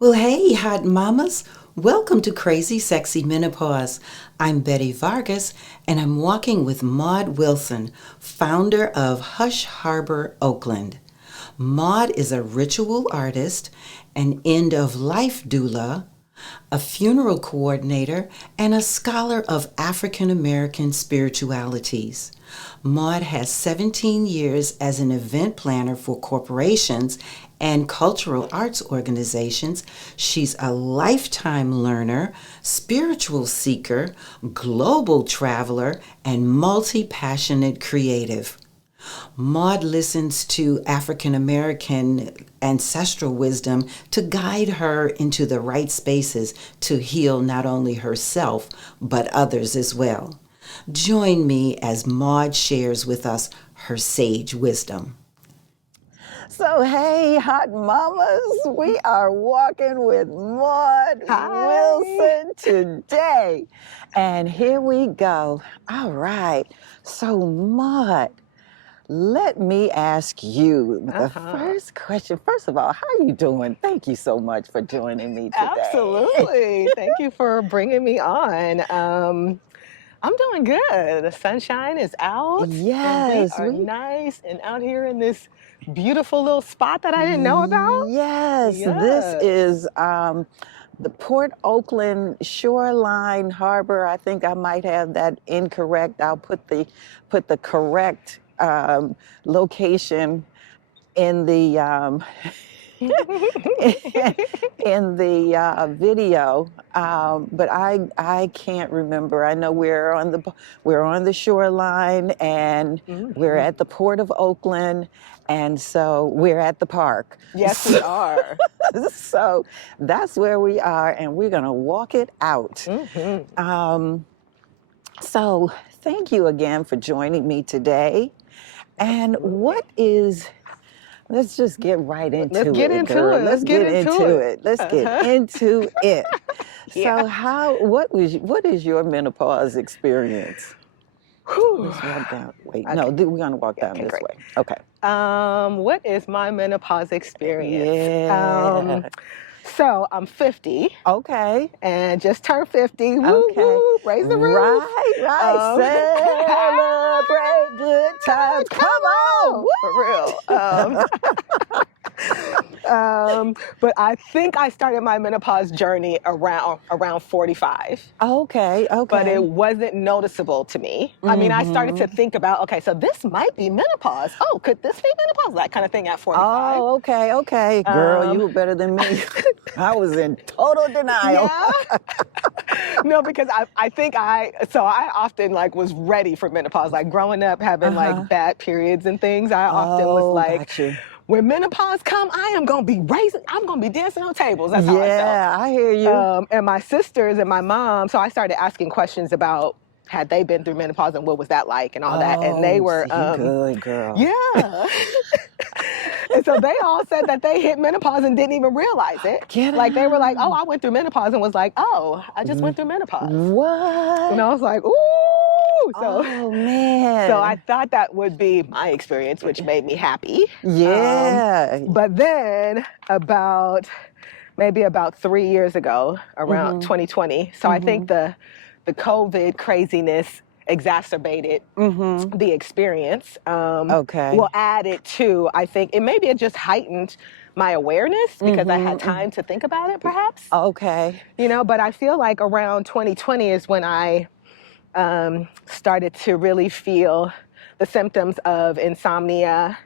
Well, hey, hot mamas. Welcome to Crazy Sexy Menopause. I'm Betty Vargas, and I'm walking with Maude Wilson, founder of Hush Harbor, Oakland. Maude is a ritual artist, an end-of-life doula, a funeral coordinator, and a scholar of African American spiritualities. Maude has 17 years as an event planner for corporations and cultural arts organizations. She's a lifetime learner, spiritual seeker, global traveler, and multi-passionate creative. Maude listens to African American ancestral wisdom to guide her into the right spaces to heal not only herself, but others as well. Join me as Maude shares with us her sage wisdom. So, hey, hot mamas, we are walking with Maude Wilson today. And here we go. All right. So, Maude, let me ask you the first question. First of all, how are you doing? Thank you so much for joining me today. Absolutely. Thank you for bringing me on. I'm doing good. The sunshine is out. Yes. And we are nice and out here in this beautiful little spot that I didn't know about. Yes, this is the Port Oakland Shoreline Harbor. I think I might have that incorrect. I'll put the correct location in the in the video, but I can't remember. I know we're on the shoreline, and we're at the Port of Oakland, and so we're at the park. Yes, we are. So that's where we are, and we're gonna walk it out. So thank you again for joining me today. And what is, let's just get right into it. Let's get into it. Let's get into it. Let's get into it. Yeah. So what is your menopause experience? Let's walk down. Wait, no, we're gonna walk down this way. Okay. What is my menopause experience? Yeah. So I'm 50. Okay. And just turned 50. Woo, Okay. woo, raise the roof. Right. Celebrate good times. Come on. For real. But I think I started my menopause journey around 45. Okay. But it wasn't noticeable to me. I mean, I started to think about, okay, so this might be menopause. Oh, could this be menopause? That kind of thing at 45. Oh, okay. Girl, you were better than me. I was in total denial. Yeah. No, because I think I often was ready for menopause. Like growing up, having bad periods and things, I often was like, got you. when menopause come, I'm gonna be dancing on tables. That's how I felt. Yeah, I hear you. And my sisters and my mom, so I started asking questions about had they been through menopause and what was that like and all that. And they were you good girl. Yeah. And so they all said that they hit menopause and didn't even realize it. They were like, oh, I went through menopause, and was like, oh, I just went through menopause. What? And I was like, ooh. So, oh man. So I thought that would be my experience, which made me happy. Yeah. But then maybe about 3 years ago, around 2020. So I think the COVID craziness exacerbated the experience. Well, added to, I think, maybe it just heightened my awareness because I had time to think about it, perhaps. Okay. But I feel like around 2020 is when I started to really feel the symptoms of insomnia,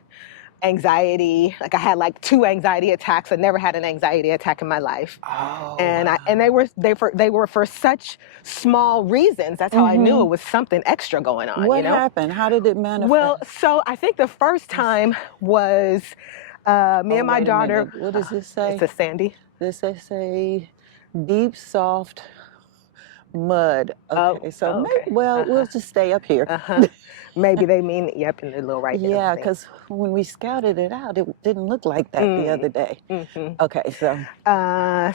anxiety. Like I had 2 anxiety attacks. I never had an anxiety attack in my life. Oh. And they were for such small reasons. That's how I knew it was something extra going on. What happened? How did it manifest? Well, so I think the first time was me and my daughter. What does this say? It's a Sandy. This say deep, soft mud. Okay, we'll just stay up here. Maybe they mean, yep, in the little right there. Yeah, because when we scouted it out, it didn't look like that the other day. Okay, so. How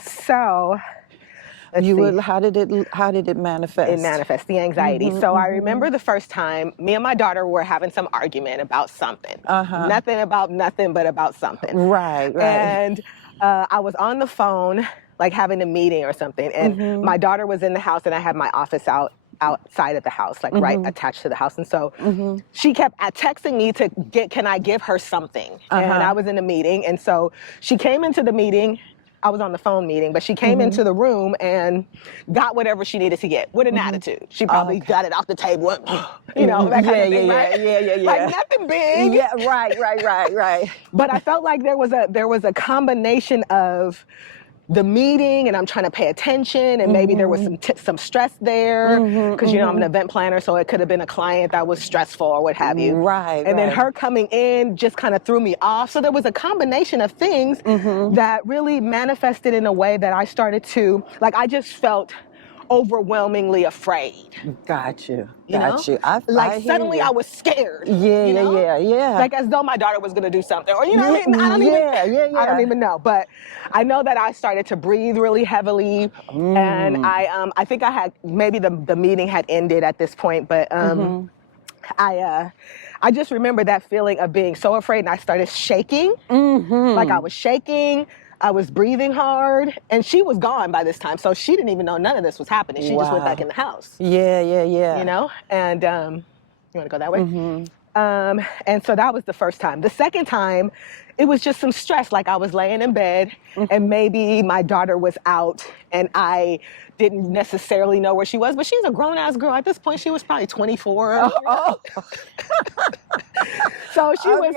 did it manifest? It manifests the anxiety. So I remember the first time me and my daughter were having some argument about something. Nothing about nothing, but about something. Right. And I was on the phone, like having a meeting or something, and my daughter was in the house, and I had my office outside of the house, like right attached to the house. And so she kept texting me to can I give her something? And I was in a meeting. And so she came into the meeting. I was on the phone meeting, but she came into the room and got whatever she needed to get with an attitude. She probably got it off the table, you know, that kind of thing, right? Yeah. Like nothing big. Yeah, right. But I felt like there was a combination of the meeting, and I'm trying to pay attention, and maybe there was some stress there, because you know I'm an event planner, so it could have been a client that was stressful or what have you. Right. And then her coming in just kind of threw me off. So there was a combination of things that really manifested in a way that I started to, like, I just felt overwhelmingly afraid. Got you. Like suddenly I was scared. Yeah. Like as though my daughter was gonna do something, or you know what I mean? I don't even know. But I know that I started to breathe really heavily, and I think I had maybe the meeting had ended at this point, but I just remember that feeling of being so afraid, and I started shaking. Like I was shaking. I was breathing hard, and she was gone by this time, so she didn't even know none of this was happening. She just went back in the house. Yeah. You know, and you want to go that way? And so that was the first time. The second time, it was just some stress. Like I was laying in bed, and maybe my daughter was out, and I didn't necessarily know where she was, but she's a grown-ass girl. At this point, she was probably 24. So she was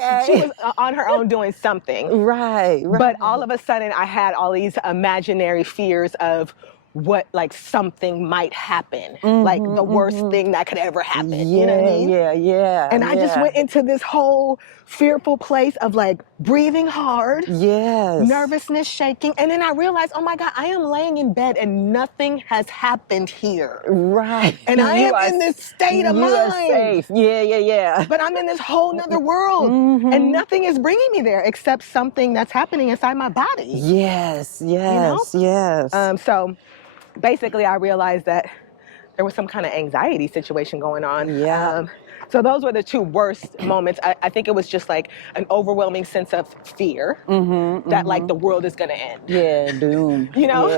on her own doing something. Right. But all of a sudden, I had all these imaginary fears of what, like, something might happen, like the worst thing that could ever happen. You know what I mean? Yeah. And I just went into this whole fearful place of like breathing hard, nervousness, shaking, and then I realized, oh my God, I am laying in bed and nothing has happened here. Right. And I am in this state of mind. You are safe. Yeah. But I'm in this whole nother world, and nothing is bringing me there except something that's happening inside my body. Yes. So basically, I realized that there was some kind of anxiety situation going on. So those were the two worst moments. I think it was just like an overwhelming sense of fear that like the world is going to end. Yeah, doom. You know?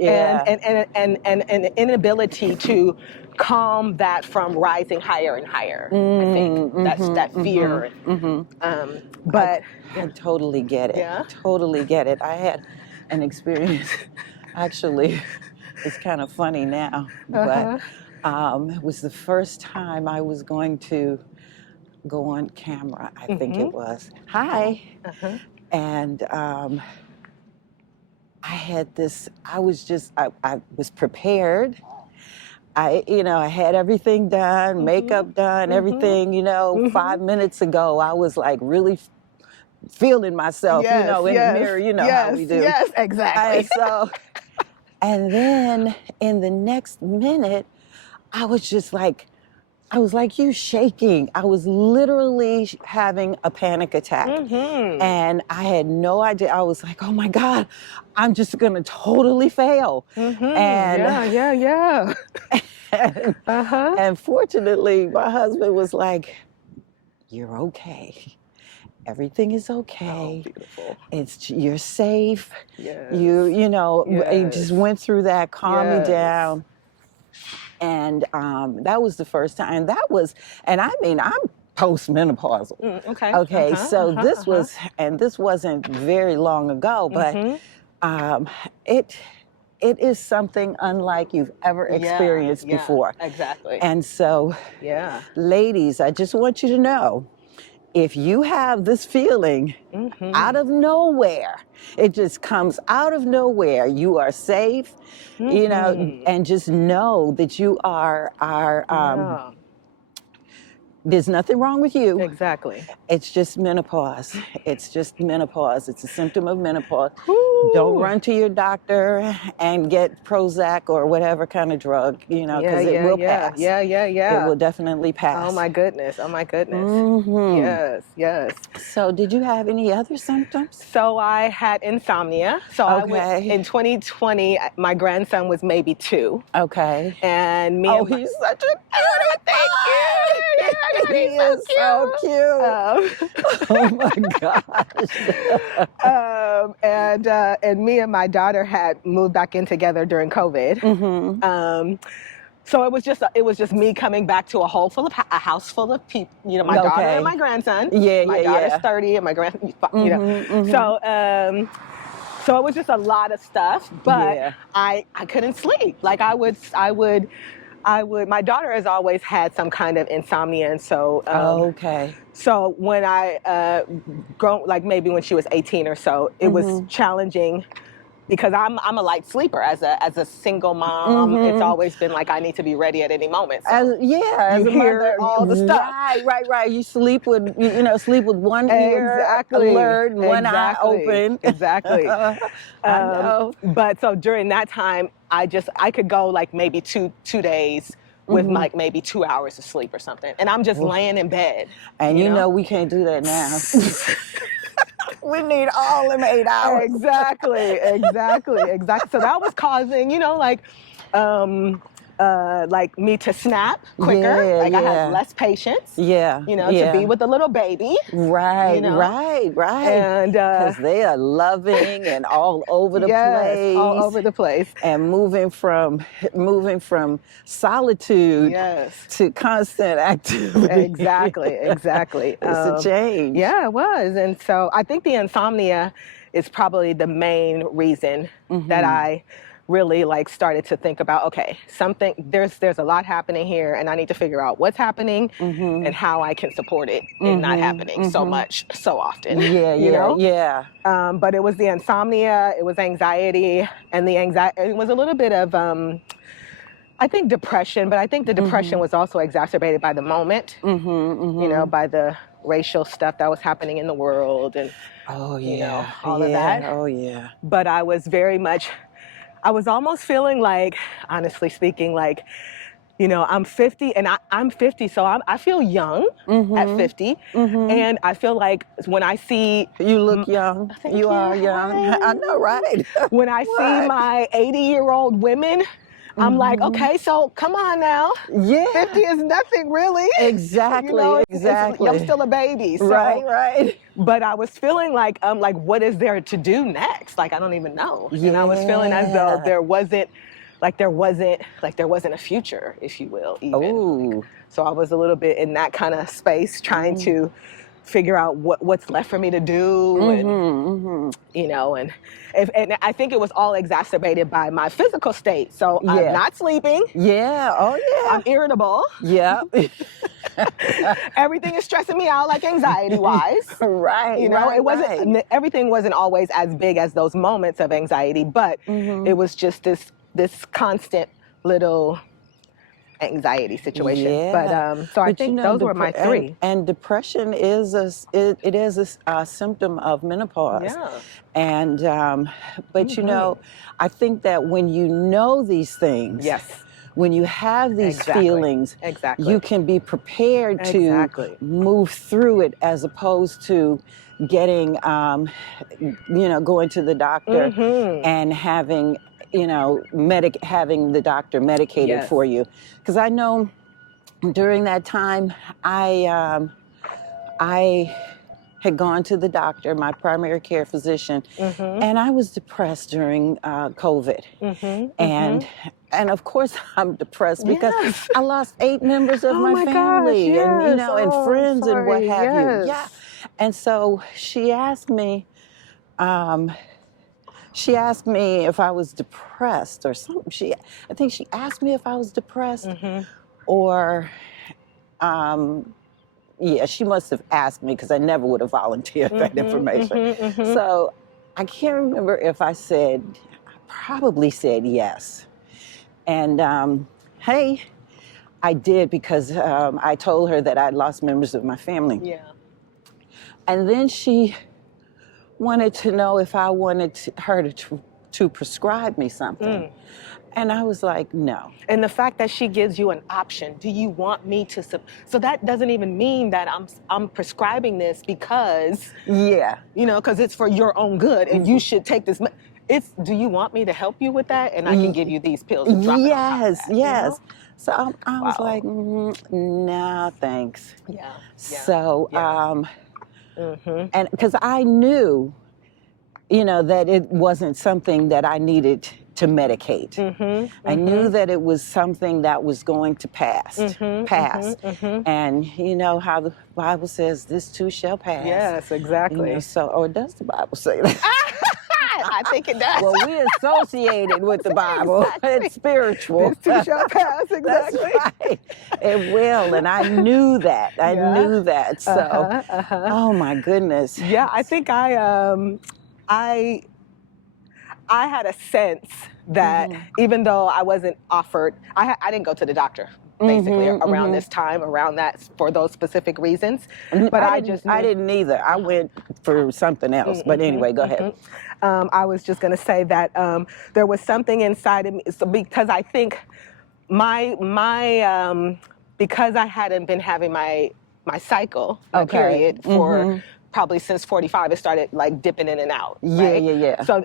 Yeah. And an inability to calm that from rising higher and higher. I think that's that fear. But I totally get it. Yeah? Totally get it. I had an experience, actually. It's kind of funny now, but it was the first time I was going to go on camera, I think it was. Hi. And I had this, I was prepared. I had everything done, makeup done, everything, 5 minutes ago, I was like really feeling myself, in the mirror, how we do. Yes, exactly. And then in the next minute, I was like you, shaking. I was literally having a panic attack. And I had no idea. I was like, oh my God, I'm just gonna totally fail. And and fortunately, my husband was like, you're okay. Everything is okay. Oh, beautiful. You're safe. Yes. You just went through that, calm me down. And that was the first time. And I mean, I'm postmenopausal. Okay. So this wasn't very long ago, but it is something unlike you've ever experienced before. Exactly. And so, ladies, I just want you to know, if you have this feeling out of nowhere, it just comes out of nowhere, you are safe, and just know that you are there's nothing wrong with you. Exactly. It's just menopause. It's just menopause. It's a symptom of menopause. Don't run to your doctor and get Prozac or whatever kind of drug, because it will pass. Yeah. It will definitely pass. Oh my goodness. Yes. So did you have any other symptoms? So I had insomnia. So in 2020, my grandson was maybe 2. Okay. And me he's such a thank you. God, He he's so is so cute. Oh my gosh. And me and my daughter had moved back in together during COVID. So it was just me coming back to a house full of people. You know, my daughter and my grandson. My daughter's 30 and my grandson. You know, so it was just a lot of stuff. But I couldn't sleep. Like I would. My daughter has always had some kind of insomnia, and so So when I like maybe when she was 18 or so, it was challenging because I'm a light sleeper as a single mom. It's always been like I need to be ready at any moment. So as a mother, all the stuff. Right. You sleep with sleep with one ear alert and one eye open. Exactly. I know. But so during that time, I could go like maybe two days with like maybe 2 hours of sleep or something, and I'm just laying in bed. And you know we can't do that now. We need all them 8 hours. Exactly. So that was causing, like me to snap quicker. I had less patience. To be with the little baby. Right. And because they are loving and all over the place. All over the place. And moving from solitude to constant activity. Exactly. It's a change. Yeah, it was. And so I think the insomnia is probably the main reason that I really like started to think about, okay, there's a lot happening here and I need to figure out what's happening and how I can support it in not happening so much, so often. But it was the insomnia, it was anxiety, and it was a little bit of, I think depression, but I think the depression was also exacerbated by the moment, by the racial stuff that was happening in the world and, all of that. Oh, yeah. But I was almost feeling like, honestly speaking, like, I'm 50 and I'm 50, so I feel young at 50. And I feel like when I see... You look young. You are young. I know, right? When I see my 80-year-old women, I'm like, okay, so come on now. 50 is nothing really. Exactly. I'm still a baby. So, right. But I was feeling like, what is there to do next? Like, I don't even know. And I was feeling as though there wasn't a future, if you will, even. Ooh. So I was a little bit in that kind of space trying to figure out what's left for me to do, and I think it was all exacerbated by my physical state. So I'm not sleeping. I'm irritable. Everything is stressing me out, like anxiety-wise. Everything wasn't always as big as those moments of anxiety, but it was just this constant little anxiety situation. So I think those were my three. And depression is a symptom of menopause. And but I think that when you know these things, when you have these feelings, you can be prepared to move through it, as opposed to getting going to the doctor and having having the doctor medicated for you. Because I know during that time, I had gone to the doctor, my primary care physician, and I was depressed during COVID. And of course I'm depressed because I lost 8 members of my family, and and friends and what have you. And so she asked me if I was depressed or something. I think she asked me if I was depressed or, she must have asked me, because I never would have volunteered that information. So I can't remember if I probably said yes. And hey, I did, because I told her that I'd lost members of my family. And then she wanted to know if I wanted her to prescribe me something. And I was like, no. And the fact that she gives you an option, do you want me to? So that doesn't even mean that I'm prescribing this because, because it's for your own good and you should take this. Do you want me to help you with that? And I can give you these pills to drop it on top of Yes, that, you know? yes. So I was Wow. like, nah, thanks. Yeah. So, Yeah. Mm-hmm. and because I knew, that it wasn't something that I needed to medicate. Mm-hmm. I knew that it was something that was going to pass. And you know how the Bible says, this too shall pass. Yes, exactly. So, or does the Bible say that? I think it does. Well, we associate it with the Bible. Exactly. It's spiritual. This too shall pass, exactly. That's right. It will, and I knew that. I knew that. So, oh my goodness. Yeah, I think I had a sense that even though I wasn't offered, I didn't go to the doctor basically around this time, around that, for those specific reasons. But I didn't either. I went for something else. But anyway, go ahead. I was just going to say that there was something inside of me, so because I think because I hadn't been having my cycle, my period for probably since 45, it started like dipping in and out. Right? Yeah. So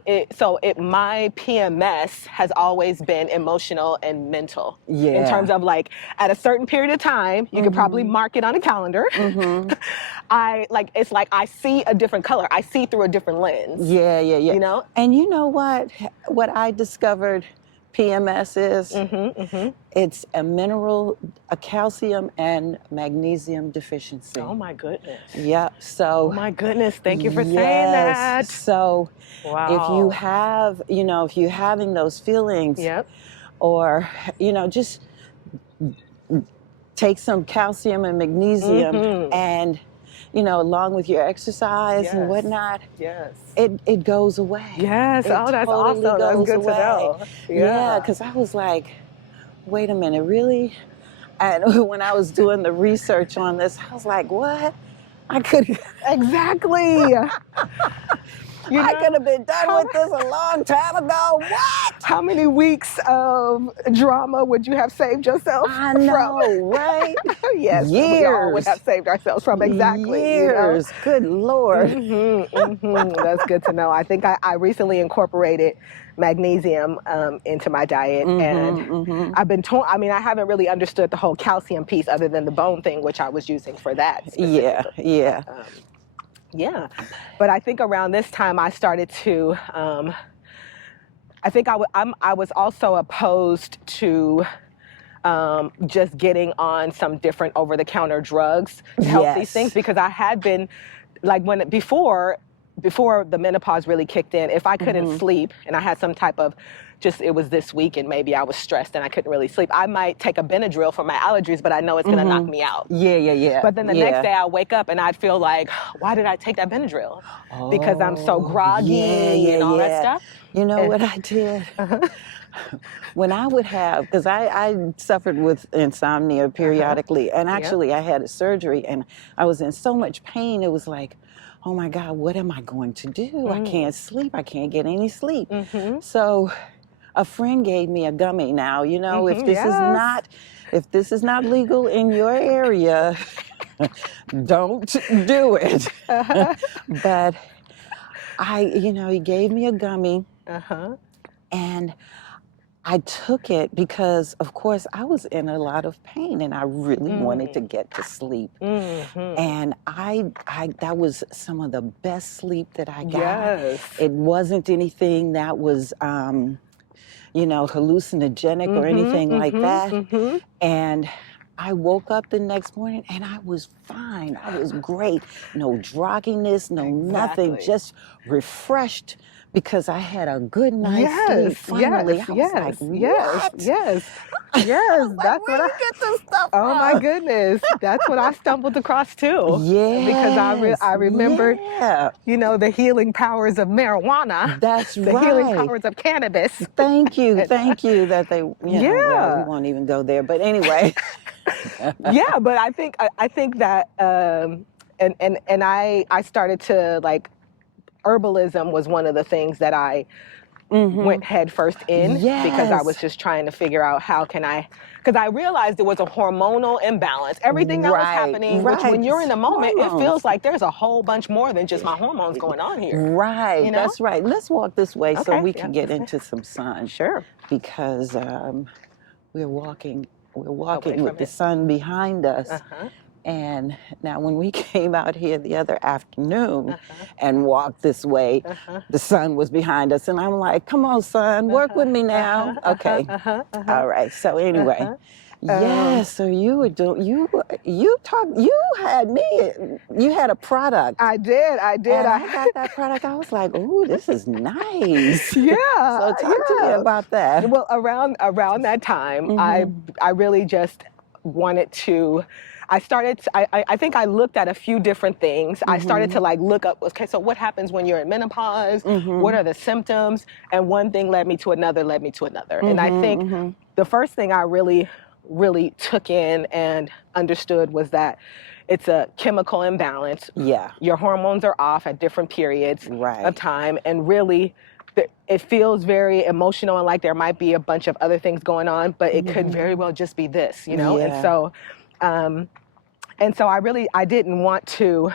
my PMS has always been emotional and mental. Yeah. In terms of like at a certain period of time, you could probably mark it on a calendar. It's like I see a different color. I see through a different lens. Yeah. You know? And you know what? What I discovered PMS is, it's a calcium and magnesium deficiency. Oh my goodness. Yeah. So. Oh my goodness. Thank you for saying that. So, wow. If you have, if you're having those feelings, or just take some calcium and magnesium, and along with your exercise and whatnot, it goes away. Yes. That's awesome. That's good to know. Yeah, because I was like, wait a minute, really? And when I was doing the research on this, I was like, what? I could exactly. I could have been done with this a long time ago. What? How many weeks of drama would you have saved yourself from? I know, right? Yes, years. We all would have saved ourselves from, exactly. Years. Good Lord. That's good to know. I think I recently incorporated magnesium into my diet, and I've been told. I mean, I haven't really understood the whole calcium piece, other than the bone thing, which I was using for that specifically. Yeah. Yeah, but I think around this time I started to. I think I was also opposed to just getting on some different over-the-counter drugs to help these things, because I had been like before the menopause really kicked in. If I couldn't sleep and I had some type of it was this week and maybe I was stressed and I couldn't really sleep, I might take a Benadryl for my allergies, but I know it's going to knock me out. Yeah. But then the next day I wake up and I'd feel like, why did I take that Benadryl? Because I'm so groggy and all that stuff. You know what I did? When I would have, because I suffered with insomnia periodically, and actually I had a surgery and I was in so much pain, it was like, oh my God, what am I going to do? I can't sleep. I can't get any sleep. So a friend gave me a gummy. Now, if this is not legal in your area, don't do it. But he gave me a gummy, and I took it because, of course, I was in a lot of pain and I really wanted to get to sleep. And that was some of the best sleep that I got. Yes. It wasn't anything that was, hallucinogenic or anything like that. And I woke up the next morning and I was fine. I was great. No grogginess, no nothing, just refreshed. Because I had a good night's sleep. Finally, I was like, what? Yes. Like, That's where you get this stuff Oh from? my goodness, that's what I stumbled across too. Yes. Because I remembered, the healing powers of marijuana. That's the healing powers of cannabis. Thank you that they. Well, we won't even go there. But anyway. But I think that and I started to like. Herbalism was one of the things that I went head first in because I was Yes. just trying to figure out how can because I realized there was a hormonal imbalance. Everything that was happening, which when you're in the moment, it feels like there's a whole bunch more than just my hormones going on here. Right, You know? that's right. Let's walk this way so Okay, we can yep, get into some sun. Sure. Because we're walking Away with from the it. sun behind us. Uh-huh. And now when we came out here the other afternoon Uh-huh. and walked this way, Uh-huh. the sun was behind us. And I'm like, come on, sun, work with me now. Okay. All right. So anyway, yeah, so you were doing, you had a product. I did. And I got that product. I was like, ooh, this is nice. Yeah. So talk to me about that. Well, around that time, I really just wanted to. I think I looked at a few different things. I started to like look up, okay, so what happens when you're in menopause? What are the symptoms? And one thing led me to another, And I think the first thing I really took in and understood was that it's a chemical imbalance. Yeah. Your hormones are off at different periods of time, and really it feels very emotional and like there might be a bunch of other things going on, but it could very well just be this, you know? Yeah. And so I didn't want to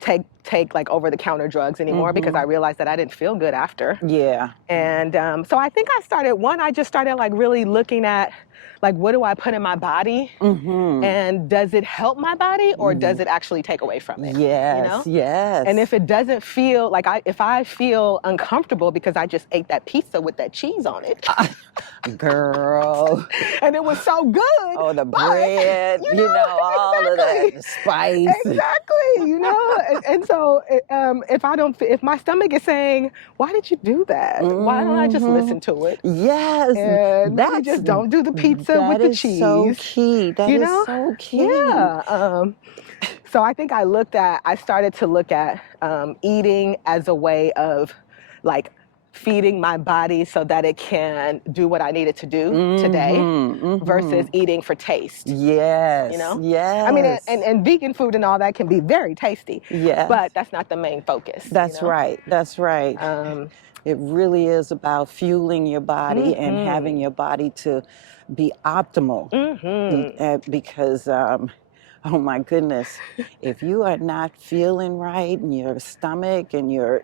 take like over-the-counter drugs anymore because I realized that I didn't feel good after. Yeah. And so I think I just started like really looking at like, what do I put in my body? And does it help my body or does it actually take away from it? Yes, you know? yes. And if it doesn't feel like if I feel uncomfortable because I just ate that pizza with that cheese on it. Girl. And it was so good. Oh, the bread, all of that, the spice. Exactly, and so if my stomach is saying, why did you do that? Why don't I just listen to it? Yes. And maybe just don't do the pizza with the cheese. That is so key. That is so key. Yeah. So I think I started to look at eating as a way of like feeding my body so that it can do what I need it to do today versus eating for taste. Yes. Yes. I mean, and vegan food and all that can be very tasty. Yes. But that's not the main focus. That's right. That's right. It really is about fueling your body and having your body to be optimal. Because oh my goodness, if you are not feeling right in your stomach and your,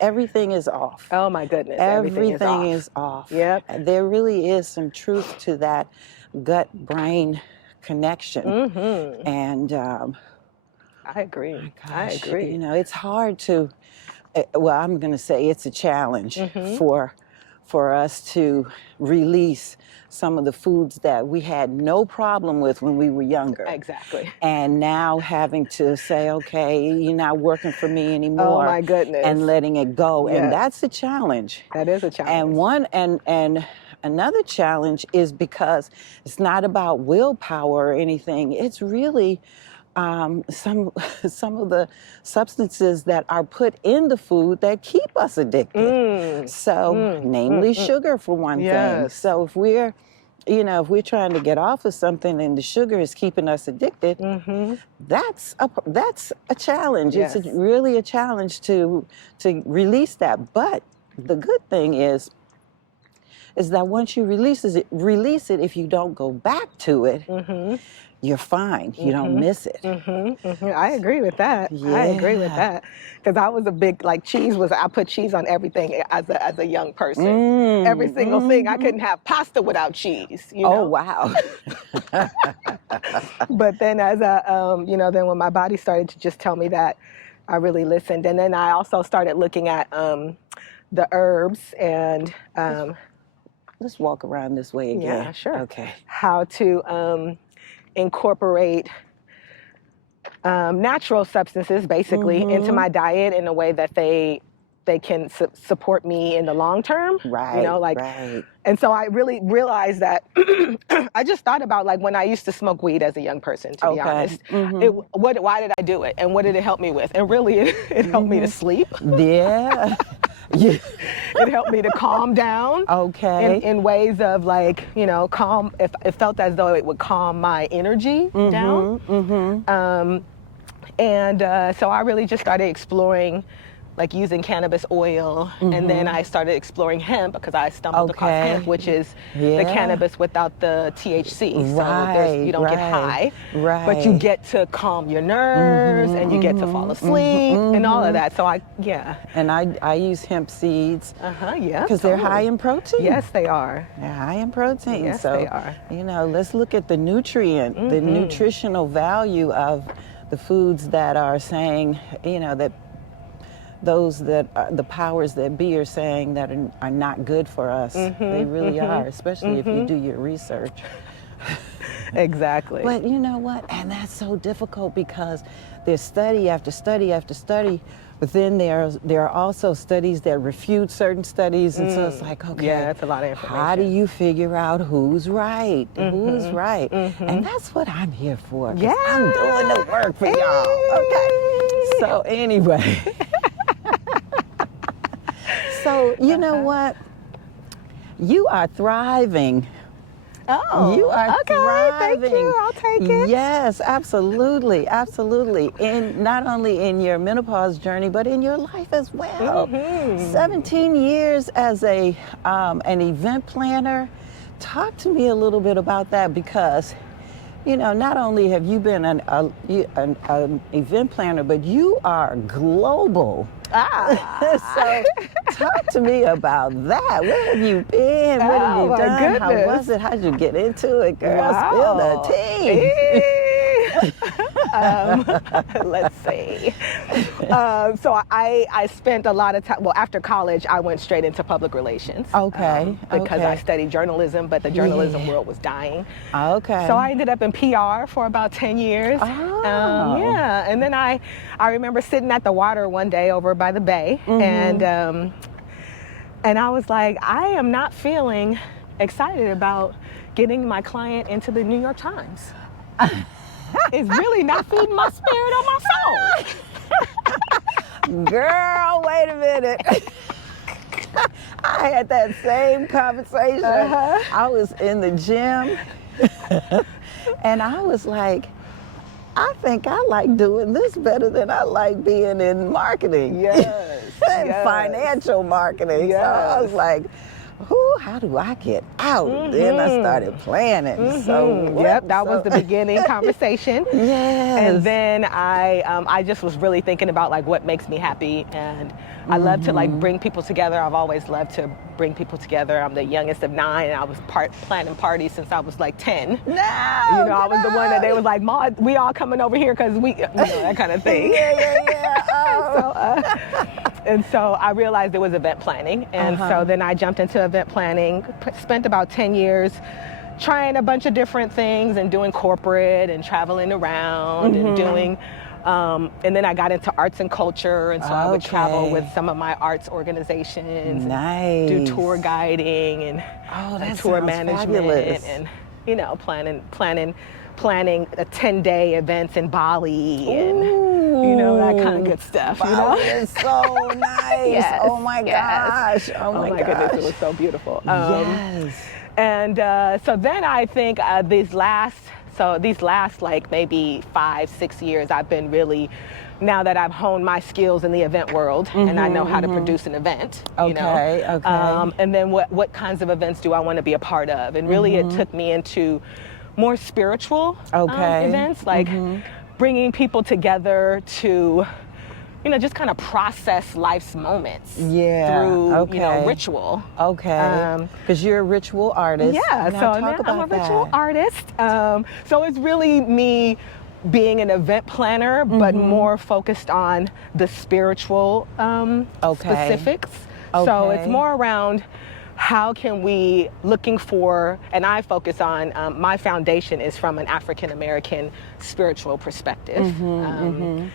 everything is off. Oh my goodness, everything is off. Yep. There really is some truth to that gut-brain connection. And I agree. gosh, it's hard to. Well, I'm going to say it's a challenge for us to release some of the foods that we had no problem with when we were younger. Exactly. And now having to say, okay, you're not working for me anymore. Oh my goodness. And letting it go. Yes. And that's a challenge. That is a challenge. And another challenge is because it's not about willpower or anything. It's really some of the substances that are put in the food that keep us addicted. Namely sugar for one thing. So if we're trying to get off of something and the sugar is keeping us addicted, that's a challenge. Yes. It's really a challenge to release that. But the good thing is that once you release it, if you don't go back to it, you're fine. You don't miss it. I agree with that. Yeah. I agree with that. Because I was a big, I put cheese on everything as a young person. Every single thing. I couldn't have pasta without cheese. Oh, wow. But then then when my body started to just tell me that, I really listened. And then I also started looking at the herbs and... Let's walk around this way again. Yeah, sure. Okay. How to incorporate natural substances, basically, into my diet in a way that they can support me in the long term. Right. Right. And so I really realized that I just thought about when I used to smoke weed as a young person, to be honest. Why did I do it? And what did it help me with? And really, it helped me to sleep. Yeah. Yeah. It helped me to calm down. Okay. In ways of calm. It felt as though it would calm my energy down. So I really just started exploring like using cannabis oil, and then I started exploring hemp because I stumbled across hemp, which is the cannabis without the THC. So you don't get high, but you get to calm your nerves, and you get to fall asleep, and all of that. So And I use hemp seeds. Because totally. they're high in protein. Yes, they are. They're high in protein. Yes, so, they are. You know, let's look at the nutrient, the nutritional value of the foods that are saying, you know, that those that are, the powers that be are saying that are not good for us. They really are, especially if you do your research. Exactly. But you know what? And that's so difficult because there's study after study after study, but then there are also studies that refute certain studies, and so it's like, okay, that's a lot of information. How do you figure out who's right? Who's right? And that's what I'm here for. 'Cause I'm doing the work for y'all. Okay. So anyway. So, you know what? You are thriving. Oh, you are thriving. Thank you. I'll take it. Yes, absolutely, absolutely. Not only in your menopause journey, but in your life as well. 17 years as an event planner. Talk to me a little bit about that, because you know, not only have you been an event planner, but you are global. So talk to me about that. Where have you been? What have you done? Goodness. How was it? How'd you get into it, girl? Spill the tea. Let's see. So I spent a lot of time, well, after college, I went straight into public relations. Because I studied journalism, but the journalism world was dying. So I ended up in PR for about 10 years. And then I remember sitting at the water one day over by the bay, and I was like, I am not feeling excited about getting my client into the New York Times. It's really not feeding my spirit or my soul. Girl, wait a minute. I had that same conversation. I was in the gym and I was like, I think I like doing this better than I like being in marketing. Financial marketing. So I was like, how do I get out? Then I started planning. So that was the beginning conversation. And then I just was really thinking about like what makes me happy, and I love to like bring people together. I've always loved to bring people together. I'm the youngest of 9, and I was planning parties since I was like 10. I was the one that they was like, "Maude, we all coming over here because we," that kind of thing. And so I realized it was event planning. And so then I jumped into event planning, spent about 10 years trying a bunch of different things and doing corporate and traveling around and doing, and then I got into arts and culture. And so I would travel with some of my arts organizations, and do tour guiding and tour management, fabulous. And, planning a 10-day events in Bali and that kind of good stuff. Wow, it's so nice. Oh my gosh. Oh my goodness, it was so beautiful. And so then I think these last like maybe 5-6 years, I've been really, now that I've honed my skills in the event world and I know how to produce an event, and then what kinds of events do I want to be a part of? And really it took me into more spiritual events, like bringing people together to, just kind of process life's moments through, ritual. Because you're a ritual artist. I'm a ritual artist. So it's really me being an event planner, but more focused on the spiritual specifics. So it's more around how can we, looking for, and I focus on, my foundation is from an African-American spiritual perspective. I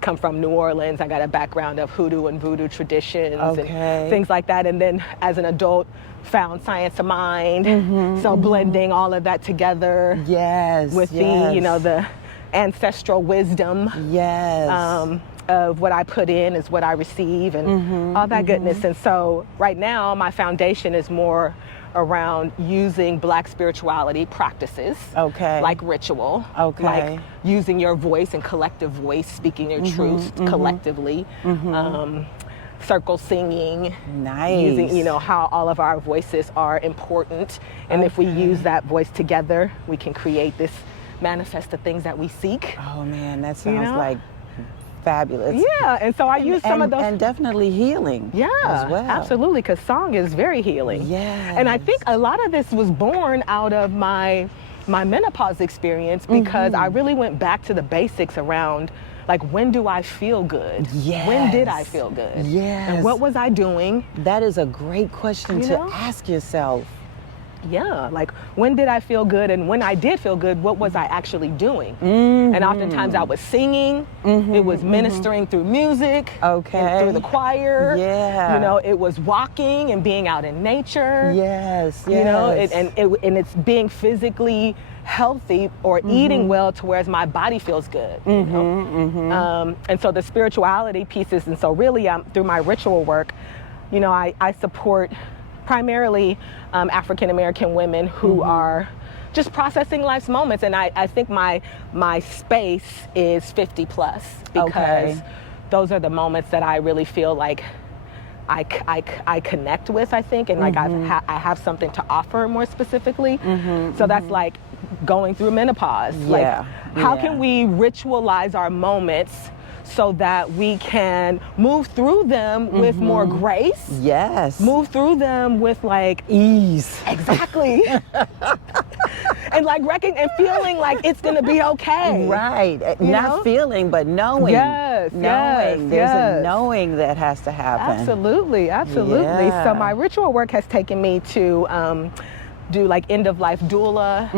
come from New Orleans. I got a background of hoodoo and voodoo traditions and things like that. And then as an adult, found science of mind. So blending all of that together with the ancestral wisdom of what I put in is what I receive, and all that goodness. And so right now my foundation is more around using Black spirituality practices, like ritual, like using your voice and collective voice, speaking your truth collectively, circle singing, using, you know, how all of our voices are important, and if we use that voice together, we can create this, manifest the things that we seek. Oh man, that sounds like fabulous. Yeah, and so I use some of those. And definitely healing as well. Absolutely, because song is very healing. Yes. And I think a lot of this was born out of my menopause experience, because I really went back to the basics around, like, when do I feel good? Yes. When did I feel good? Yes. And what was I doing? That is a great question to ask yourself. Yeah, like, when did I feel good? And when I did feel good, what was I actually doing? And oftentimes I was singing, it was ministering through music, and through the choir. You know, it was walking and being out in nature. You know, and it's being physically healthy or eating well to where my body feels good. You know? And so the spirituality pieces, and so really through my ritual work, you know, I support primarily African American women who are just processing life's moments, and I think my space is 50 plus, because those are the moments that I really feel like I connect with, I think, and like I have something to offer more specifically. So that's like going through menopause. Like, how can we ritualize our moments so that we can move through them with more grace? Move through them with like ease. Exactly. And like and feeling like it's gonna be okay. Not feeling, but knowing. Knowing. There's a knowing that has to happen. Absolutely. So my ritual work has taken me to do like end of life doula.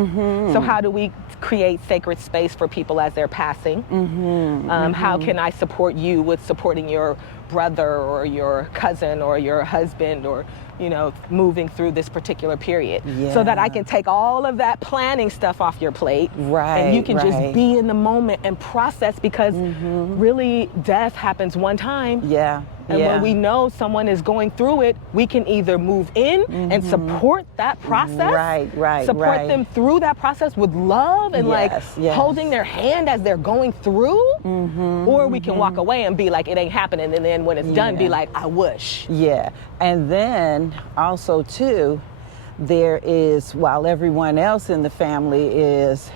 So how do we create sacred space for people as they're passing? How can I support you with supporting your brother or your cousin or your husband, or, you know, moving through this particular period, so that I can take all of that planning stuff off your plate, and you can just be in the moment and process, because really death happens one time. And when we know someone is going through it, we can either move in and support that process, support them through that process with love and holding their hand as they're going through, or we can walk away and be like, it ain't happening, and then when it's done, be like, I wish. And then also too, there is, while everyone else in the family is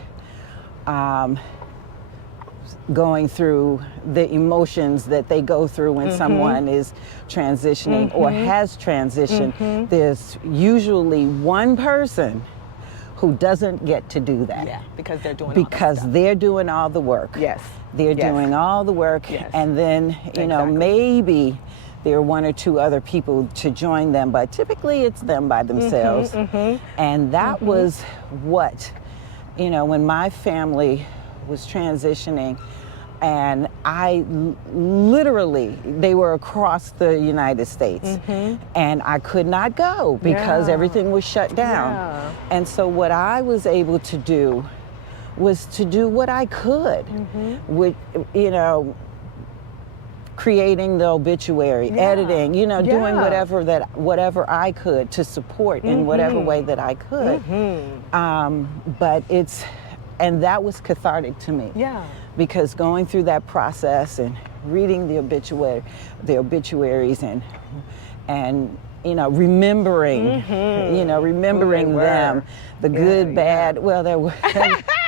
going through the emotions that they go through when someone is transitioning or has transitioned, there's usually one person who doesn't get to do that. Because they're doing they're doing all the work. They're doing all the work, and then, you know, maybe there are one or two other people to join them, but typically it's them by themselves. And that was what, you know, when my family was transitioning, and I literally, they were across the United States, and I could not go because everything was shut down. And so what I was able to do was to do what I could with, you know, creating the obituary, editing, you know, doing whatever I could to support in whatever way that I could. But and that was cathartic to me. Because going through that process and reading the obituaries and you know, remembering, you know, remembering them, the good, bad. Well, there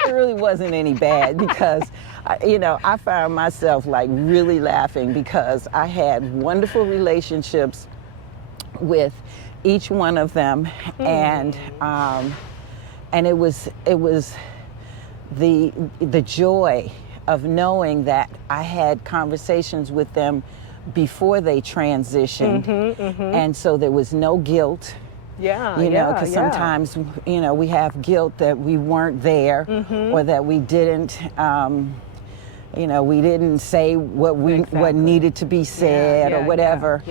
really wasn't any bad, because, you know, I found myself like really laughing, because I had wonderful relationships with each one of them, and it was the joy of knowing that I had conversations with them before they transitioned, and so there was no guilt. You know, because sometimes, you know, we have guilt that we weren't there, or that we didn't, you know, we didn't say what needed to be said or whatever.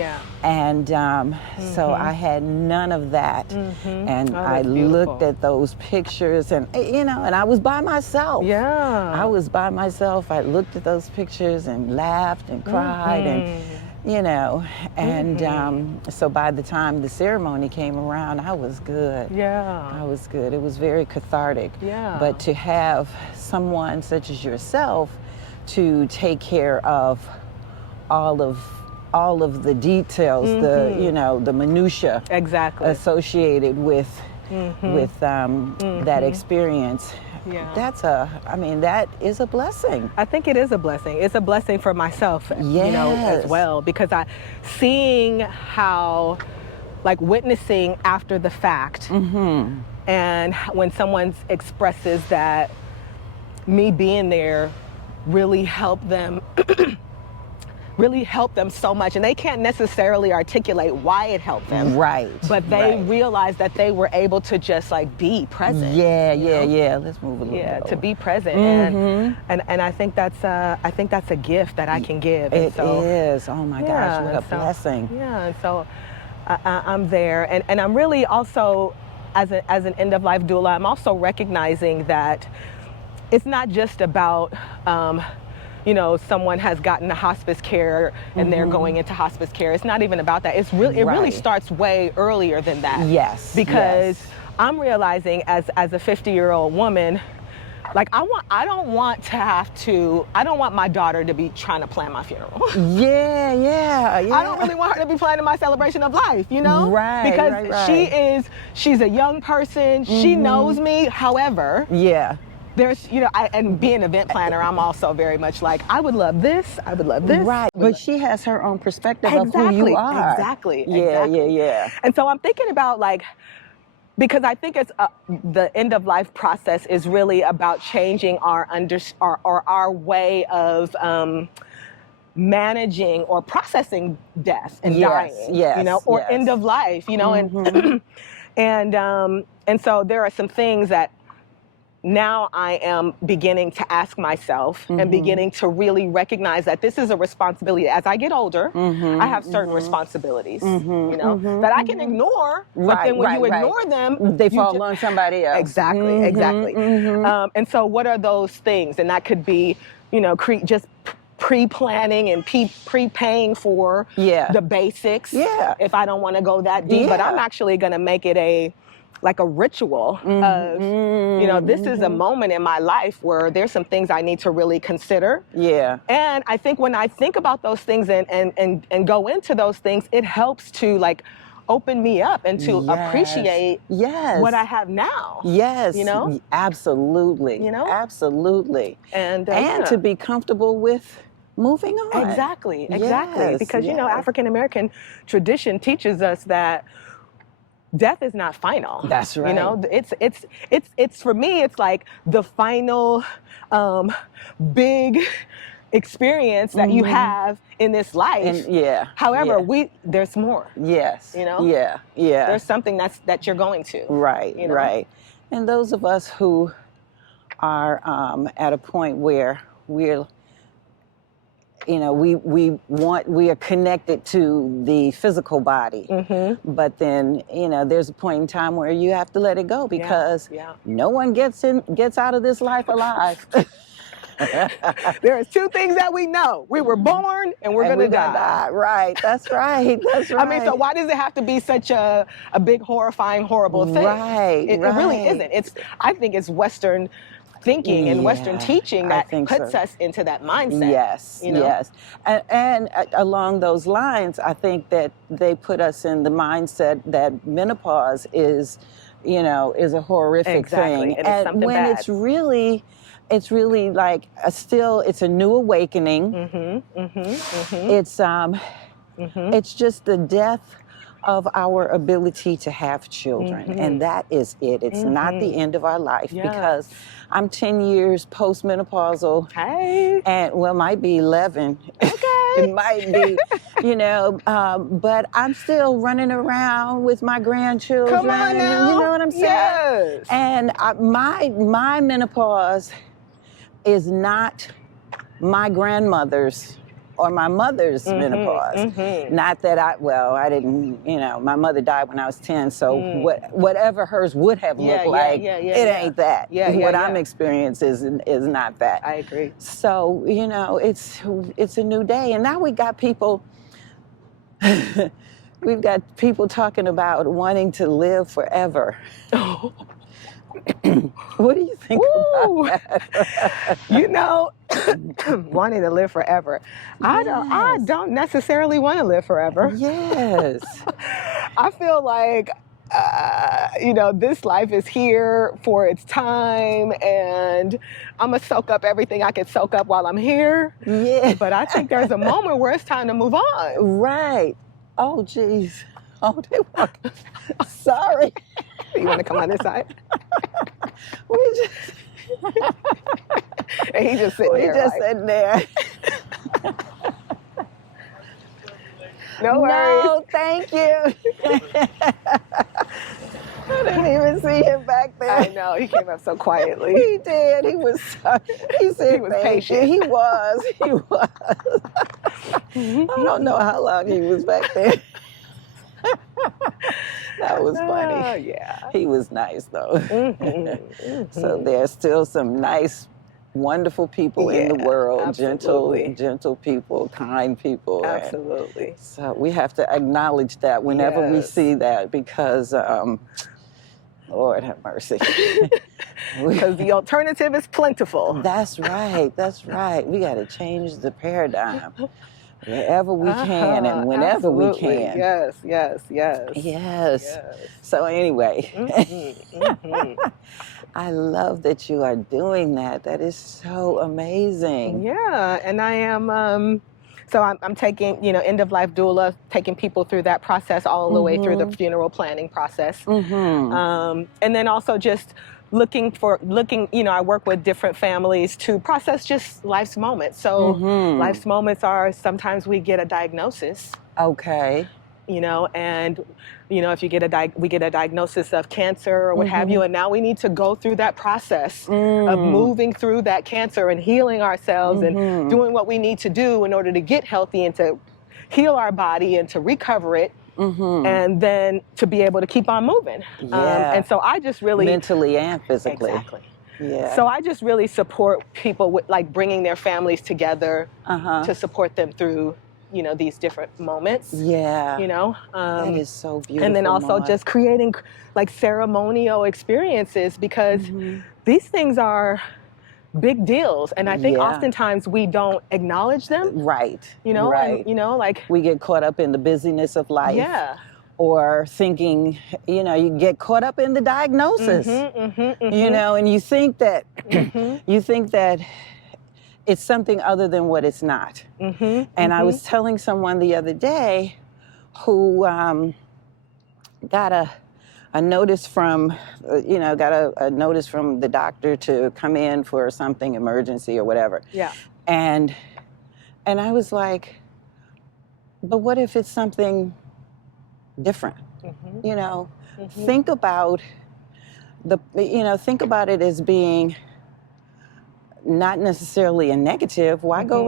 And so I had none of that. And I looked at those pictures, and you know, and I was by myself. I was by myself. I looked at those pictures and laughed and cried and, you know, and so by the time the ceremony came around, I was good. I was good. It was very cathartic. But to have someone such as yourself to take care of all of the details, the, you know, the minutia associated with that experience. That's I mean, that is a blessing. I think it is a blessing. It's a blessing for myself, you know, as well, because seeing how, like, witnessing after the fact, and when someone expresses that me being there really helped them so much, and they can't necessarily articulate why it helped them, but they realized that they were able to just like be present. Let's move a little bit to be present. And I think that's a gift that I can give. It is. Oh my gosh, what a blessing. And so I'm there, and I'm really also, as an end of life doula, I'm also recognizing that it's not just about you know, someone has gotten the hospice care and they're going into hospice care. It's not even about that. It really starts way earlier than that. Because I'm realizing as a 50-year-old woman, like I don't want my daughter to be trying to plan my funeral. I don't really want her to be planning my celebration of life, you know? Because she's a young person, she knows me. However, there's, you know, and being an event planner, I'm also very much like, I would love this, I would love this. But she has her own perspective of who you are. Exactly. And so I'm thinking about, like, because I think it's the end of life process is really about changing our way of managing or processing death and dying, you know, or end of life, you know, and so there are some things that now I am beginning to ask myself and beginning to really recognize that this is a responsibility. As I get older, I have certain responsibilities, you know, that I can ignore, but then when you ignore them, they fall on somebody else. Exactly. And so what are those things? And that could be, you know, just pre-planning and pre-paying for the basics if I don't want to go that deep, but I'm actually going to make it a ritual of, you know, this is a moment in my life where there's some things I need to really consider. And I think when I think about those things and go into those things, it helps to like open me up and to appreciate what I have now. You know? Absolutely. You know? Absolutely. And to be comfortable with moving on. Exactly. Because, you know, African American tradition teaches us that death is not final. That's right. You know, it's for me, it's like the final big experience that you have in this life. However, there's more. You know? There's something that you're going to. You know? And those of us who are at a point where we're, you know, we are connected to the physical body, but then, you know, there's a point in time where you have to let it go because no one gets out of this life alive. There's two things that we know: we were born and we're gonna die. That's right. I mean, so why does it have to be such a big, horrifying, horrible thing? It really isn't. I think it's Western thinking and Western teaching that puts us into that mindset. You know? And along those lines, I think that they put us in the mindset that menopause is, you know, is a horrific thing. And when bad. It's really like it's a new awakening. It's just the death of our ability to have children. And that is it. It's not the end of our life because I'm 10 years postmenopausal. And well, might be 11. It might be, you know, but I'm still running around with my grandchildren. Come on now. You know what I'm saying? And my menopause is not my grandmother's or my mother's menopause. Not that I didn't, my mother died when I was 10, so whatever hers would have looked like, it ain't that. What I'm experiencing is not that. I agree. So, it's a new day. And now we got people, we've got people talking about wanting to live forever. What do you think about that? Wanting to live forever. Yes. I don't necessarily want to live forever. Yes. I feel like, this life is here for its time, and I'm going to soak up everything I can soak up while I'm here. Yeah. But I think there's a moment where it's time to move on. Right. Oh, geez. Oh, they walk. Sorry. You want to come on this side? And he just sitting there. Sitting there. No worries. No, thank you. I didn't even see him back there. I know, he came up so quietly. He did. He was patient. He was. I don't know how long he was back there. That was funny. Yeah. He was nice, though. So there's still some nice, wonderful people in the world. Absolutely. Gentle people, kind people. Absolutely. So we have to acknowledge that whenever we see that, because Lord have mercy. Because the alternative is plentiful. That's right. We got to change the paradigm wherever we can and whenever we can. Yes. So anyway, I love that you are doing that. That is so amazing. Yeah, and I am. So I'm taking, end of life doula, taking people through that process all the way through the funeral planning process. And then also just looking, I work with different families to process just life's moments. So life's moments are sometimes we get a diagnosis. Okay. And if you we get a diagnosis of cancer or what have you, and now we need to go through that process of moving through that cancer and healing ourselves and doing what we need to do in order to get healthy and to heal our body and to recover it. And then to be able to keep on moving. And so I just really... mentally and physically. Exactly. Yeah. So I just really support people with bringing their families together to support them through these different moments. Yeah. That is so beautiful. And then also just creating ceremonial experiences, because these things are big deals, and I think oftentimes we don't acknowledge them. Right. Right. And, we get caught up in the busyness of life. Yeah. Or thinking, you get caught up in the diagnosis. And you think that it's something other than what it's not. And I was telling someone the other day who got a notice from, a notice from the doctor to come in for something emergency or whatever. Yeah. And I was like, but what if it's something different? Think about think about it as being not necessarily a negative. Why go